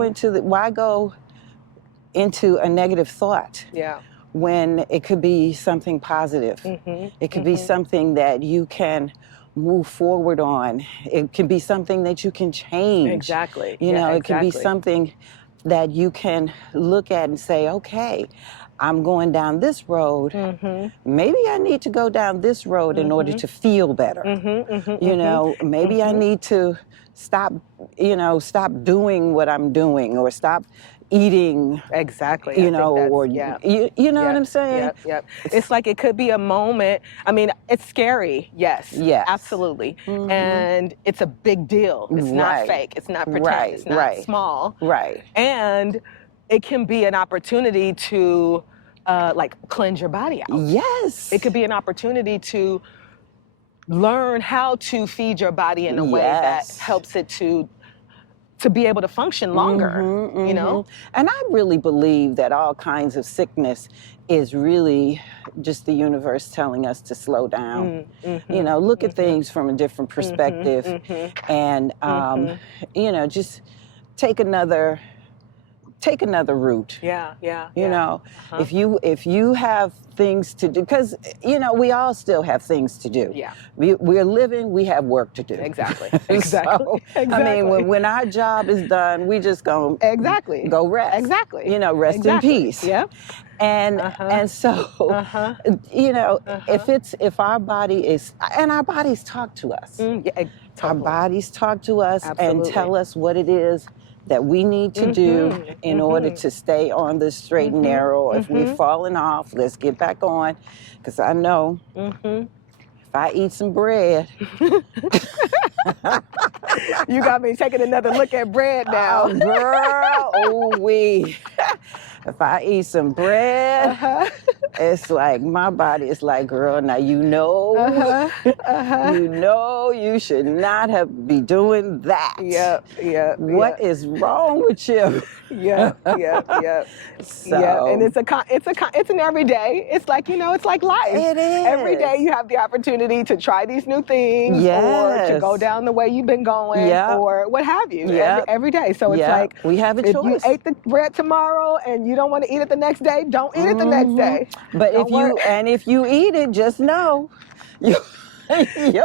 into a negative thought? Yeah. When it could be something positive. It could be something that you can move forward on. It can be something that you can change. Exactly. It can be something that you can look at and say, okay, I'm going down this road. Maybe I need to go down this road in order to feel better. Maybe I need to stop doing what I'm doing, or stop eating. Exactly. You know what I'm saying? Yep. It's like it could be a moment. I mean, it's scary. Yes. Absolutely. And it's a big deal. It's not fake. It's not pretend. It's not small. Right. And it can be an opportunity to cleanse your body out. Yes. It could be an opportunity to learn how to feed your body in a way that helps it to be able to function longer, And I really believe that all kinds of sickness is really just the universe telling us to slow down. Look at things from a different perspective, and just take another route. Yeah, yeah. You know, if you have things to do, because we all still have things to do. Yeah. We're living. We have work to do. Exactly. Exactly. So, Exactly. I mean, when our job is done, we just gonna go rest. Exactly. Rest in peace. Yep. And so, if our body is, and our bodies talk to us. Yeah, Our totally. bodies talk to us and Absolutely. tell us what it is that we need to do in order to stay on the straight and narrow. If we've fallen off, let's get back on. Because I know if I eat some bread. You got me taking another look at bread now. Oh, girl, if I eat some bread, it's like my body is like, girl, now you know you should not be doing that. Yep. What is wrong with you? Yep. So, yeah, and it's an everyday. It's like, it's like life. It is. Every day you have the opportunity to try these new things, or to go down the way you've been going, or what have you. Every day. So it's like, we have a if choice. you ate the bread tomorrow and you don't want to eat it the next day, don't eat it the next day. But if you eat it, just know your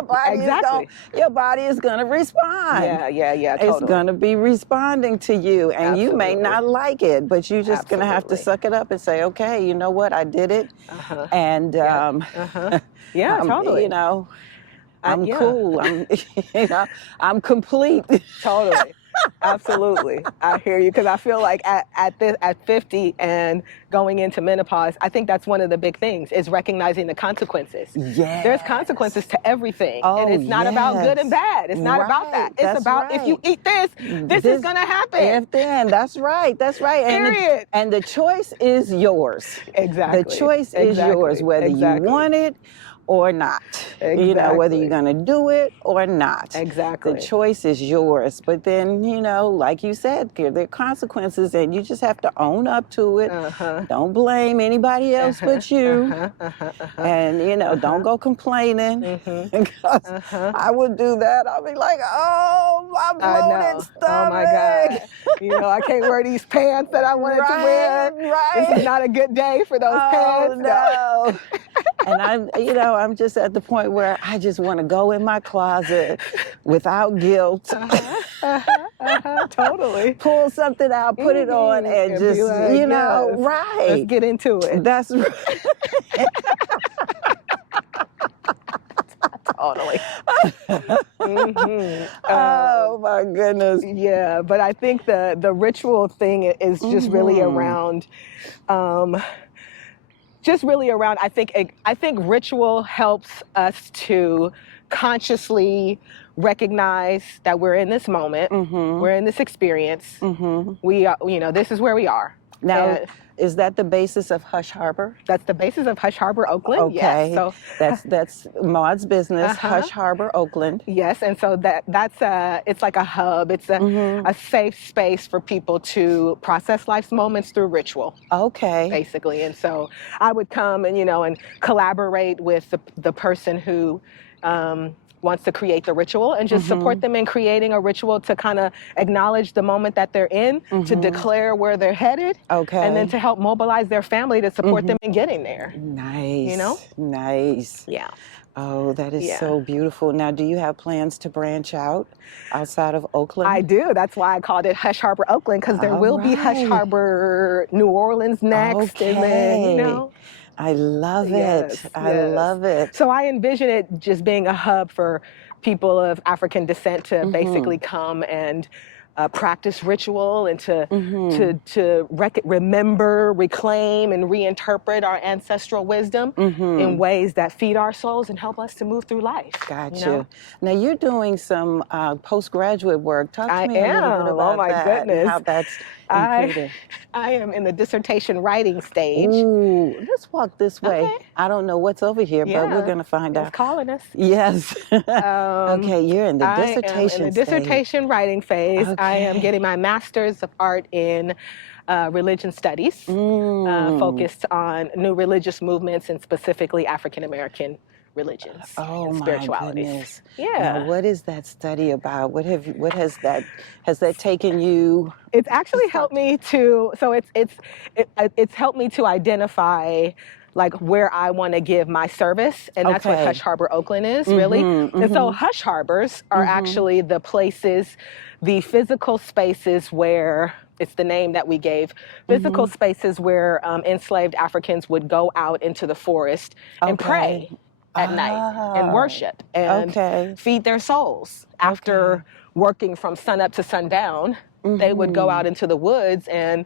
body is gonna respond. Yeah, totally. It's gonna be responding to you, and you may not like it, but you're just gonna have to suck it up and say, okay, you know what, I did it, and totally. I'm cool. I'm complete. Totally. Absolutely. I hear you, because I feel like at 50 and going into menopause, I think that's one of the big things, is recognizing the consequences. Yes. There's consequences to everything. Oh, and it's not about good and bad. It's not about that. It's about if you eat this is going to happen. If then, that's right. Period. And the choice is yours. Exactly. The choice is yours, whether you want it or not. Exactly. Whether you're going to do it or not. Exactly. The choice is yours. But then, like you said, there are consequences, and you just have to own up to it. Don't blame anybody else but you. And, don't go complaining. Because I would do that. I'll be like, oh, my bloated stomach. Oh, my God. I can't wear these pants that I wanted to wear. Right. This is not a good day for those pants. No. And I'm just at the point where I just want to go in my closet without guilt. Totally. Pull something out, put it on, and just, like, right. Let's get into it. That's right. Totally. Oh, my goodness. Yeah, but I think the ritual thing is just really around... I think ritual helps us to consciously recognize that we're in this moment, we're in this experience, we are, this is where we are. Now, is that the basis of Hush Harbor? That's the basis of Hush Harbor, Oakland. Okay. Yes. So that's Maude's business, Hush Harbor, Oakland. Yes, and so that's it's like a hub. It's a safe space for people to process life's moments through ritual. Okay. Basically, and so I would come and and collaborate with the person who wants to create the ritual, and just support them in creating a ritual to kind of acknowledge the moment that they're in, to declare where they're headed, and then to help mobilize their family to support them in getting there. Nice. Nice. Yeah. Oh, that is so beautiful. Now, do you have plans to branch out outside of Oakland? I do. That's why I called it Hush Harbor, Oakland, because there will be Hush Harbor, New Orleans next, and then, I love it. I love it. So I envision it just being a hub for people of African descent to basically come and practice ritual, and to remember, reclaim, and reinterpret our ancestral wisdom in ways that feed our souls and help us to move through life. Gotcha. Now you're doing some postgraduate work. Talk to me a little bit about that. Goodness. And how that's included. I am in the dissertation writing stage. Ooh, let's walk this way. Okay. I don't know what's over here, but we're going to find out. It's calling us. Yes. Okay, you're in the dissertation I am in the dissertation writing phase. Okay. I am getting my master's of art in religion studies, focused on new religious movements, and specifically African American religions Oh and my spiritualities. goodness. Now, Yeah. what is that study about? What has that taken you? It's actually Just talk helped me to, so it's helped me to identify like where I want to give my service, and that's what Hush Okay. Harbor Oakland is really. And so Hush Harbors are actually the places, the physical spaces where, it's the name that we gave, physical spaces where enslaved Africans would go out into the forest and Okay. pray at night and Oh, worship and okay. feed their souls. After Okay. working from sunup to sundown, they would go out into the woods and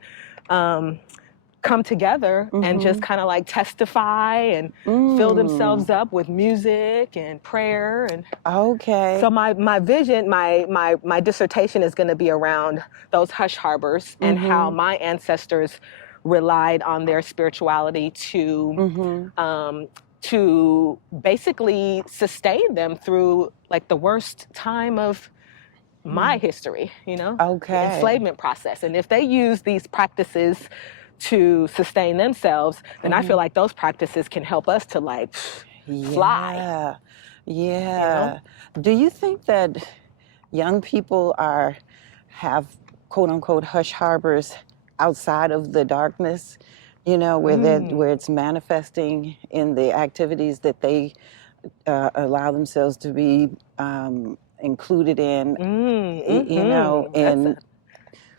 come together and just kind of like testify and fill themselves up with music and prayer. And Okay. so my vision, my dissertation is going to be around those hush harbors and how my ancestors relied on their spirituality to basically sustain them through like the worst time of my history, you know, the Okay. enslavement process. And if they use these practices to sustain themselves, then I feel like those practices can help us to like fly, Yeah. you Yeah. know? Do you think that young people have quote unquote hush harbors outside of the darkness, where it's manifesting in the activities that they allow themselves to be included in, That's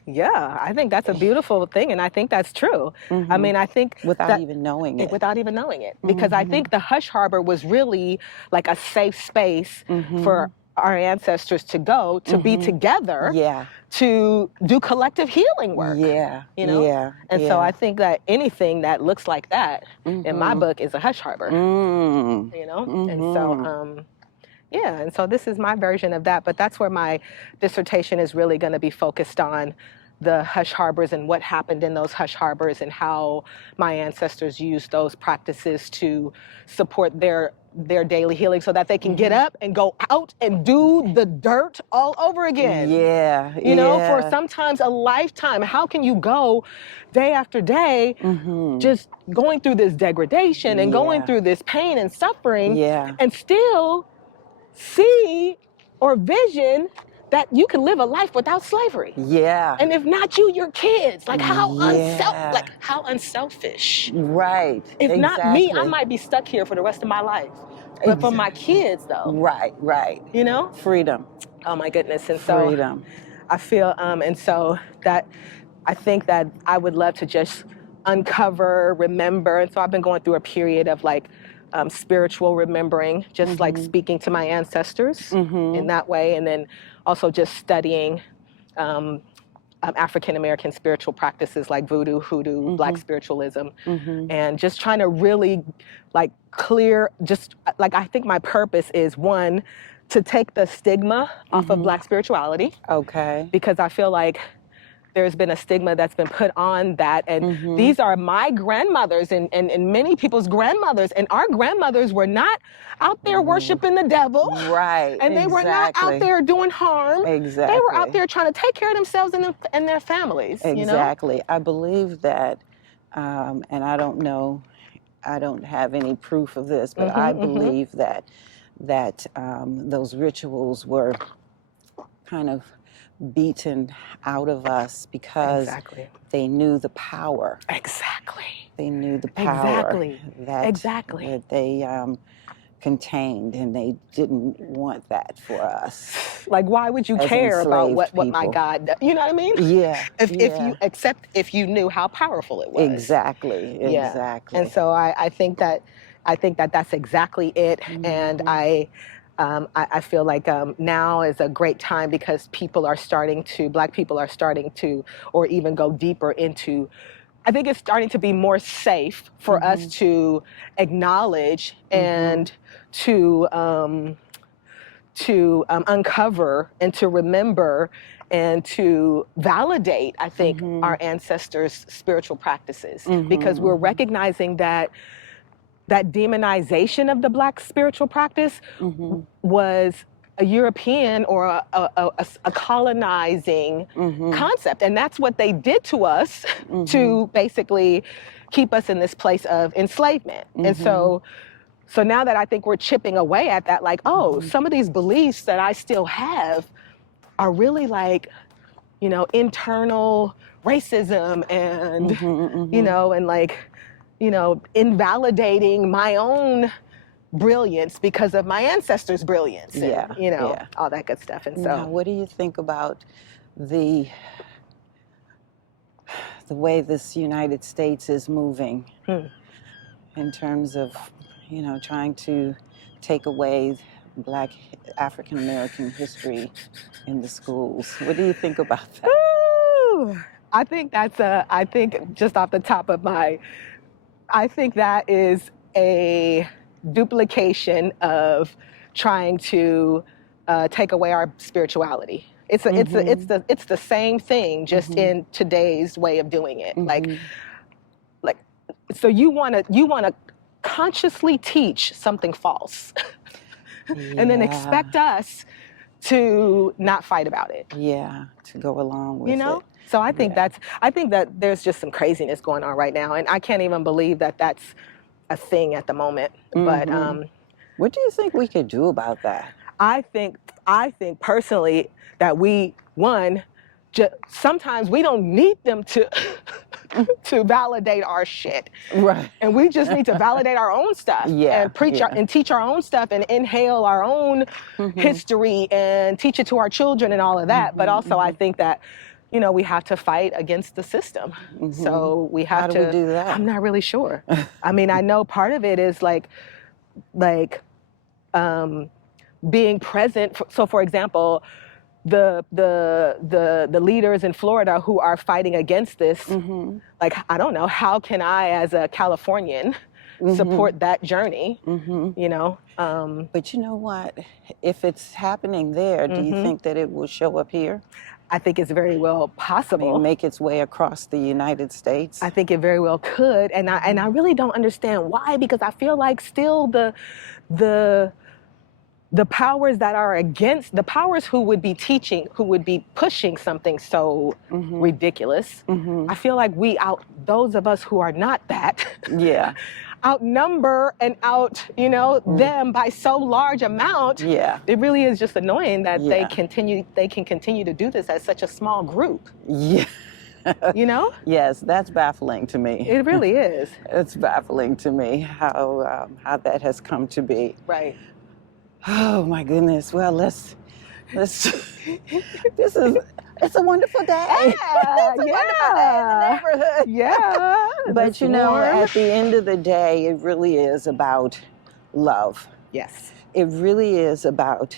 yeah, I think that's a beautiful thing, and I think that's true. I mean, I think without that even knowing it. without even knowing it, because I think the hush harbor was really like a safe space for our ancestors to go to be together, Yeah. to do collective healing work. Yeah. You know, Yeah. and so I think that anything that looks like that in my book is a hush harbor. You know, and so. Yeah, and so this is my version of that, but that's where my dissertation is really going to be focused on the hush harbors and what happened in those hush harbors and how my ancestors used those practices to support their daily healing so that they can get up and go out and do the dirt all over again. Yeah. You know, for Yeah. sometimes a lifetime. How can you go day after day just going through this degradation and going Yeah. through this pain and suffering Yeah. and still see or vision that you can live a life without slavery? Yeah. And if not you, your kids. Like how Yeah. unselfish. Right. If not me, I Exactly. might be stuck here for the rest of my life. But for my kids though, Right. Right. you know? Freedom. Oh my goodness. And so Freedom. I feel and so that I think that I would love to just uncover, remember. And so I've been going through a period of like spiritual remembering, just like speaking to my ancestors in that way. And then also just studying African American spiritual practices like voodoo, hoodoo, black spiritualism, and just trying to really like clear, just like I think my purpose is one, to take the stigma off of black spirituality. Okay. Because I feel like there's been a stigma that's been put on that. And these are my grandmothers and many people's grandmothers. And our grandmothers were not out there worshiping the devil. Right. And they were not out there doing harm. Exactly. They were out there trying to take care of themselves and their families. Exactly. You know? I believe that, and I don't know, I don't have any proof of this, but I believe that those rituals were kind of beaten out of us because they knew the power. Exactly. They knew the power that they contained, and they didn't want that for us. Like, why would you care about what my God does? You know what I mean? Yeah. If you knew how powerful it was. Exactly. Yeah. Exactly. And so I think that that's exactly it. And I feel like now is a great time because Black people are starting to, or even go deeper into, I think it's starting to be more safe for us to acknowledge and to uncover and to remember and to validate, I think, our ancestors' spiritual practices, because we're recognizing that demonization of the Black spiritual practice was a European or a colonizing concept. And that's what they did to us to basically keep us in this place of enslavement. And so So now that I think we're chipping away at that, like, oh, some of these beliefs that I still have are really like, you know, internal racism and, you know, and like, you know, invalidating my own brilliance because of my ancestors' brilliance and, you know, all that good stuff. And so, now, what do you think about the way this United States is moving in terms of, you know, trying to take away Black African American history in the schools? What do you think about that? Ooh, I think I think just off the top of I think that is a duplication of trying to take away our spirituality. It's the same thing, just in today's way of doing it. Like so you wanna consciously teach something false, and then expect us to not fight about it. Yeah, to go along with you know? it. So I think that there's just some craziness going on right now, and I can't even believe that that's a thing at the moment. But what do you think we could do about that? I think personally that sometimes we don't need them to to validate our shit. Right. And we just need to validate our own stuff and preach and teach our own stuff and inhale our own history and teach it to our children and all of that. But also I think that, you know, we have to fight against the system. So we have to. How do we do that? I'm not really sure. I mean, I know part of it is like being present. So for example, the leaders in Florida who are fighting against this, like, I don't know, how can I as a Californian support that journey, you know? But you know what? If it's happening there, do you think that it will show up here? I think it's very well possible. Make its way across the United States? I think it very well could, and I really don't understand why, because I feel like still the powers that are against, the powers who would be teaching, who would be pushing something so ridiculous, I feel like those of us who are not that, outnumber and them by so large amount. It really is just annoying that they can continue to do this as such a small group. You know? Yes, that's baffling to me. It really is. It's baffling to me how that has come to be. Right. Oh my goodness. Well, let's it's a wonderful day. It's a wonderful day in the neighborhood. Yeah. But you know, at the end of the day, it really is about love. Yes. It really is about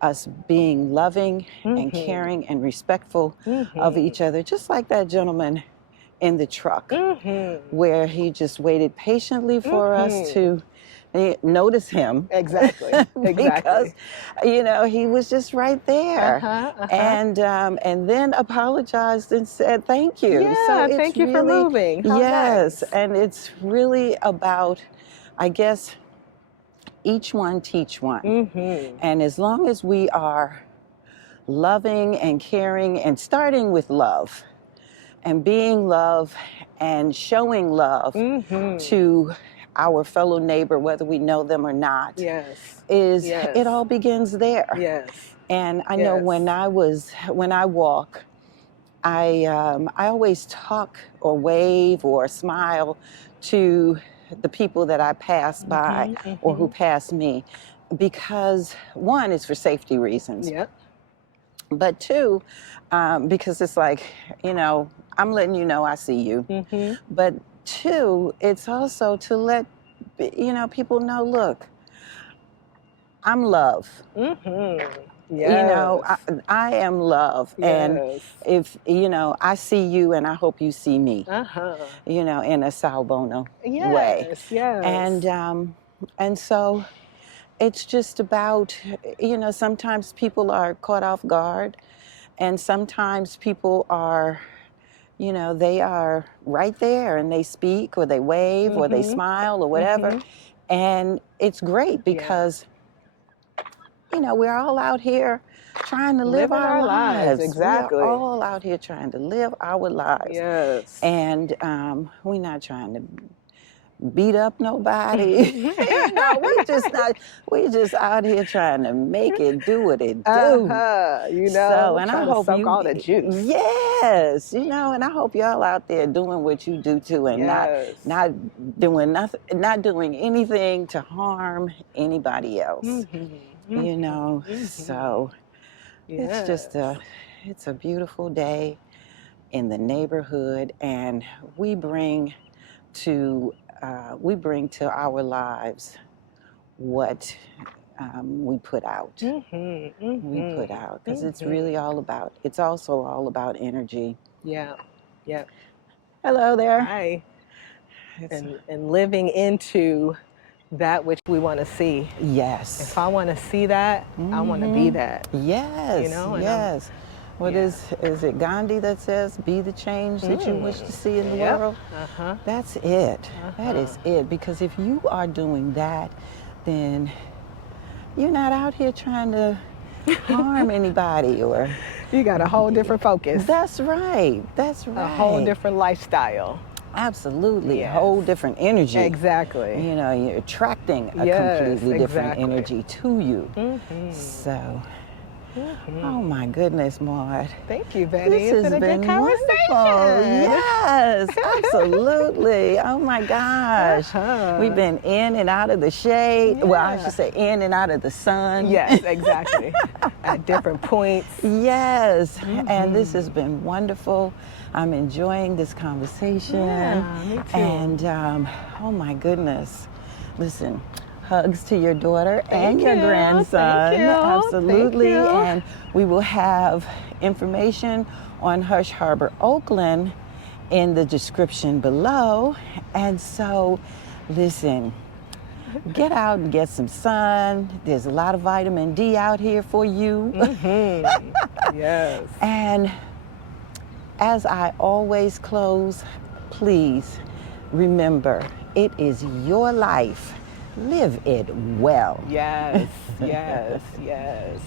us being loving and caring and respectful of each other, just like that gentleman in the truck, where he just waited patiently for us to notice him. Exactly. Because, you know, he was just right there. And then apologized and said, thank you. Yeah, so thank you for moving. How yes, nice. And it's really about, I guess, each one teach one. And as long as we are loving and caring and starting with love and being love and showing love to our fellow neighbor, whether we know them or not, it all begins there. Yes. And I know when I walk, I always talk or wave or smile to the people that I pass by or who pass me, because one, is for safety reasons. But two, because it's like, you know, I'm letting you know I see you. But two, it's also to let, you know, people know, look, I'm love. You know, I am love. And if, you know, I see you and I hope you see me, you know, in a Sal Bono way. And so it's just about, you know, sometimes people are caught off guard, and sometimes people are, you know, they are right there and they speak or they wave or they smile or whatever. And it's great because, you know, we're all out here trying to live our lives. Exactly. We're all out here trying to live our lives. Yes. And we're not trying to beat up nobody. We just out here trying to make it do what it do. So, and I trying to hope soak all the juice. yes, and I hope y'all out there doing what you do too, and Yes. not doing nothing, not doing anything to harm anybody else. So it's just it's a beautiful day in the neighborhood, and we bring to our lives what we put out. We put out, because it's really it's also all about energy. Yeah. Hello there. Hi. And living into that which we want to see. Yes. If I want to see that, I want to be that. Yes. Yes. What is it Gandhi that says, be the change that you wish to see in the world? That's it. That is it. Because if you are doing that, then you're not out here trying to harm anybody, or you got a whole different focus. That's right. A whole different lifestyle. Absolutely. A whole different energy. Exactly. You're attracting a completely different energy to you. So, oh my goodness, Maude. Thank you, Betty. This has been wonderful. Yes, absolutely. Oh my gosh. We've been in and out of the shade. Yeah. Well, I should say in and out of the sun. Yes, exactly. At different points. Yes. And this has been wonderful. I'm enjoying this conversation. Yeah, me too. And oh my goodness. Listen, hugs to your daughter and your grandson. Thank you. Absolutely. Thank you. And we will have information on Hush Harbor Oakland in the description below. And so, listen, get out and get some sun. There's a lot of vitamin D out here for you. Yes. And as I always close, please remember, it is your life. Live it well. Yes, yes, yes.